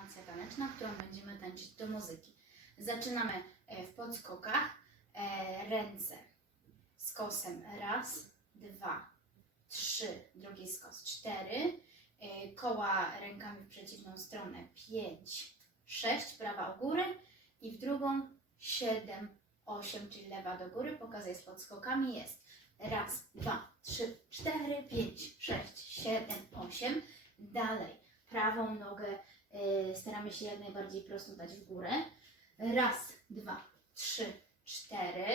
koordynacja taneczna, którą będziemy tańczyć do muzyki. Zaczynamy e, w podskokach. E, Ręce z kosem. Raz, dwa, trzy. Drugi skos. Cztery. E, Koła rękami w przeciwną stronę. Pięć, sześć. Prawa u góry. I w drugą siedem, osiem, czyli lewa do góry. Pokazuję z podskokami. Jest raz, dwa, trzy, cztery, pięć, sześć, siedem, osiem. Dalej, prawą nogę y, staramy się jak najbardziej prosto dać w górę. Raz, dwa, trzy, cztery.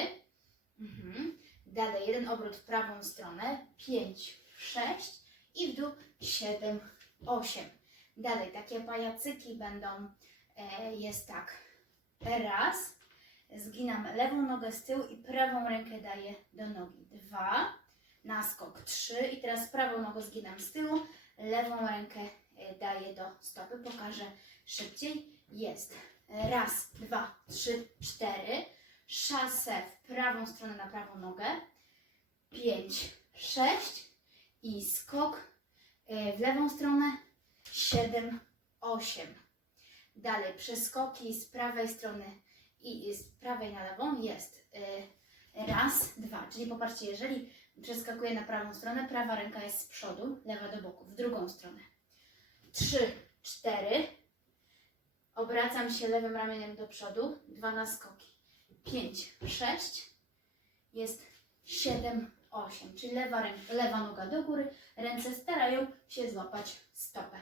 Mhm. Dalej, jeden obrót w prawą stronę. Pięć, sześć. I w dół siedem, osiem. Dalej, takie pajacyki będą, e, jest tak. Raz, zginam lewą nogę z tyłu i prawą rękę daję do nogi. Dwa, naskok. Trzy i teraz prawą nogę zginam z tyłu, lewą rękę e, daję do stopy. Pokażę szybciej. Jest. Raz, dwa, trzy, cztery. Szasę w prawą stronę na prawą nogę. Pięć, sześć i skok e, w lewą stronę. Siedem, osiem. Dalej przeskoki z prawej strony i z prawej na lewą jest y, raz, dwa. Czyli popatrzcie, jeżeli przeskakuję na prawą stronę, prawa ręka jest z przodu, lewa do boku, w drugą stronę. Trzy, cztery. Obracam się lewym ramieniem do przodu, dwa naskoki. Pięć, sześć. Jest siedem, osiem. Czyli lewa, ręka, do góry, ręce starają się złapać stopę.